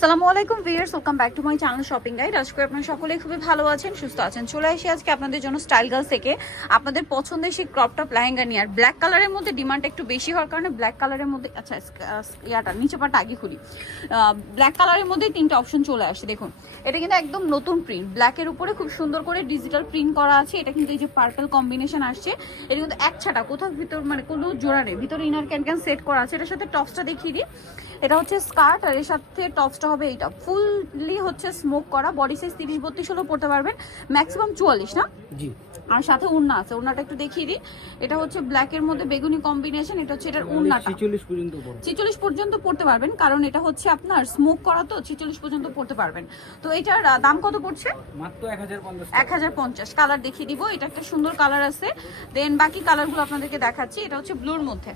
আসসালামু আলাইকুম viewers, welcome back to my channel shopping guide. আজকে আপনারা সকলেই খুবই ভালো আছেন, সুস্থ আছেন। চলে আসি আজকে আপনাদের জন্য স্টাইল গার্লস থেকে আপনাদের পছন্দের সেই ক্রপ টপ লেহেঙ্গা নিয়ে। আর ব্ল্যাক কালারের মধ্যে ডিমান্ড একটু বেশি হওয়ার কারণে ব্ল্যাক কালারের মধ্যে ইয়াটা নিচে পাটা আগে খুলি। ব্ল্যাক কালারের মধ্যে তিনটা অপশন চলে আসে। দেখুন, এটা কিন্তু একদম নতুন প্রিন্ট, ব্ল্যাকের উপরে খুব সুন্দর করে ডিজিটাল প্রিন্ট করা আছে। এটা কিন্তু এই যে পার্পল কম্বিনেশন আসছে। এটা কিন্তু এক ছাটা, কোথাও ভিতর মানে কোনো জোড়া নেই, ভিতরে ইনার ক্যান সেট করা আছে। এটার সাথে টপসটা দেখিয়ে দিই। এটা হচ্ছে স্কার্ট আর এর সাথে টপসটা হবে এইটা ফুললি হচ্ছে স্মোক করা। বডি সাইজ 30-32 হলেও পড়তে পারবেন, ম্যাক্সিমাম 44 না জি। আর সাথে ওড়না আছে, ওড়নাটা একটু দেখিয়ে দিই। এটা হচ্ছে ব্ল্যাকের মধ্যে বেগুনি কম্বিনেশন। এটা হচ্ছে এটার ওড়নাটা 46 পর্যন্ত পড়তে পারবেন, কারণ এটা হচ্ছে আপনার স্মোক করা, তো 46 পর্যন্ত পড়তে পারবেন। তো এটার দাম কত পড়ছে? মাত্র 1050। কালার দেখিয়ে দিব। এটা একটা সুন্দর কালার আছে, দেন বাকি কালারগুলো আপনাদেরকে দেখাচ্ছি। এটা হচ্ছে ব্লুর মধ্যে,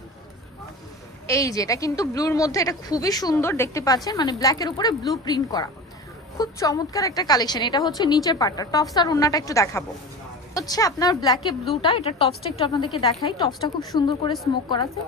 এই যে এটা কিন্তু ব্লুর মধ্যে, এটা খুবই সুন্দর দেখতে পাচ্ছেন, মানে ব্ল্যাকের উপরে ব্লু প্রিন্ট করা, খুব চমৎকার একটা কালেকশন। এটা হচ্ছে নিচের পার্টটা, টপস আর ওড়নাটা একটু দেখাবো। হচ্ছে আপনার ব্ল্যাকে ব্লুটা, এটা টপসটা একটু আপনাদেরকে দেখাই। টপসটা খুব সুন্দর করে স্মোক করা আছে,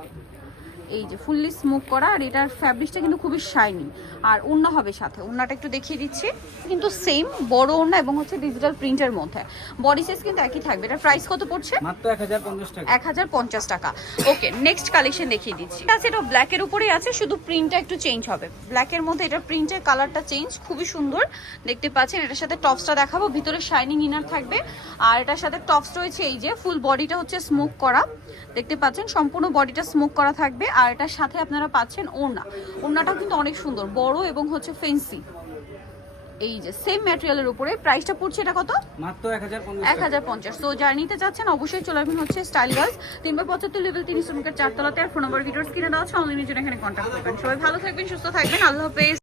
এই যে ফুললি স্মোক করা। আর এটার ফ্যাব্রিকটা কিন্তু খুবই শাইনি। আর ওড়না হবে সাথে, ওড়নাটা একটু দেখিয়ে দিচ্ছি। কিন্তু সেম বড় ওড়না এবং হচ্ছে ডিজিটাল প্রিন্টের মধ্যে। বডি সাইজ কিন্তু একই থাকবে। এটা প্রাইস কত পড়ছে? মাত্র 1050 টাকা। 1050 টাকা। ওকে, নেক্সট কালেকশন দেখিয়ে দিচ্ছি। আচ্ছা, এটা ব্ল্যাকের উপরেই আছে, শুধু প্রিন্টটা একটু চেঞ্জ হবে। ব্ল্যাকের মধ্যে এটা প্রিন্টের কালারটা চেঞ্জ, খুবই সুন্দর দেখতে পাচ্ছেন। এটার সাথে টপসটা দেখাবো, ভিতরে শাইনিং ইনার থাকবে। আর এটার সাথে টপস রয়েছে এই যে ফুল বডিটা হচ্ছে স্মোক করা, দেখতে পাচ্ছেন সম্পূর্ণ বডিটা স্মোক করা থাকবে। আর এটার সাথে আপনারা পাচ্ছেন ওড়না, ওড়নাটাও কিন্তু অনেক সুন্দর, বড় এবং হচ্ছে ফেন্সি। এই যে সেম ম্যাটেরিয়ালের উপরে। প্রাইসটা পড়ছে এটা কত? মাত্র 1050। তো যারা নিতে চাচ্ছেন অবশ্যই চলে আসবেন হচ্ছে স্টাইল গার্লস, 3/75 লেভেল 3 শ্রমিকের 4 তলাতে। আর ফোন নাম্বার ভিডিওস কিনে দেওয়া আছে, অনলাইনের জন্য এখানে কন্ট্যাক্ট করবেন। সবাই ভালো থাকবেন, সুস্থ থাকবেন, আল্লাহ হাফেজ।